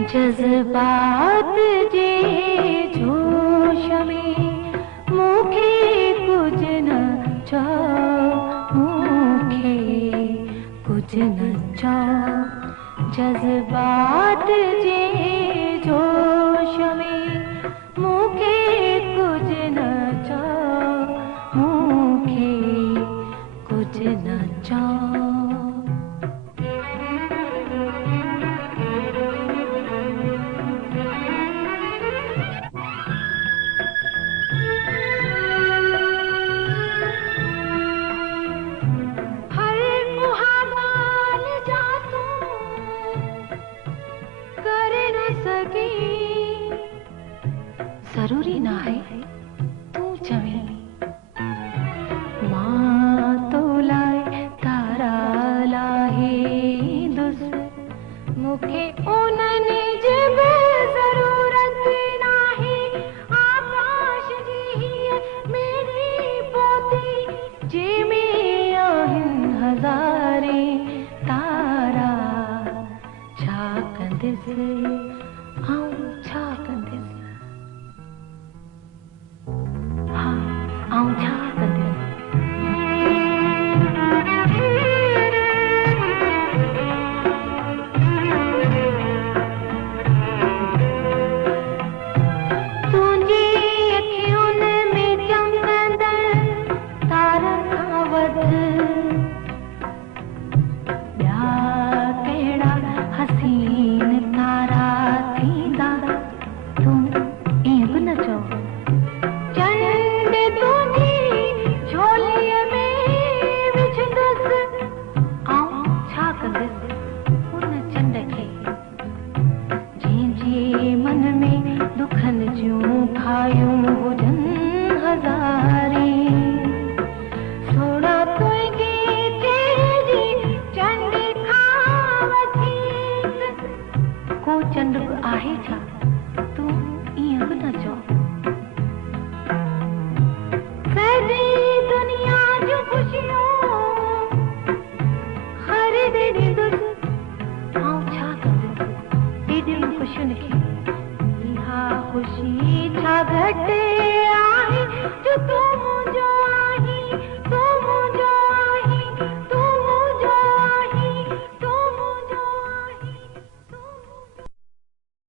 जज़्बात जे जोश में मूंखे कुछ न चओ, मूंखे कुछ न चओ। जज़्बात जे जोश में मूंखे कुछ न चओ, मूंखे कुछ न चओ। जरूरी ना है तू चवे मां तो लाए तारा लाहे दुस मुखे उन्हनि जी बि ज़रूरत नाहे। आकाश जी हीअ मेरी पोती जंहिंमें आहिनि हज़ारे तारा। छा कंदसि आऊं छा कंदसि, आऊं छा कंदसि। तुंहिंजी अखियुनि में चमकंदड़ तारनि खां वधि ॿिया कहिड़ा हसीन तारा थींदा। तूं ईअं बि न चओ। चंड आहे छा?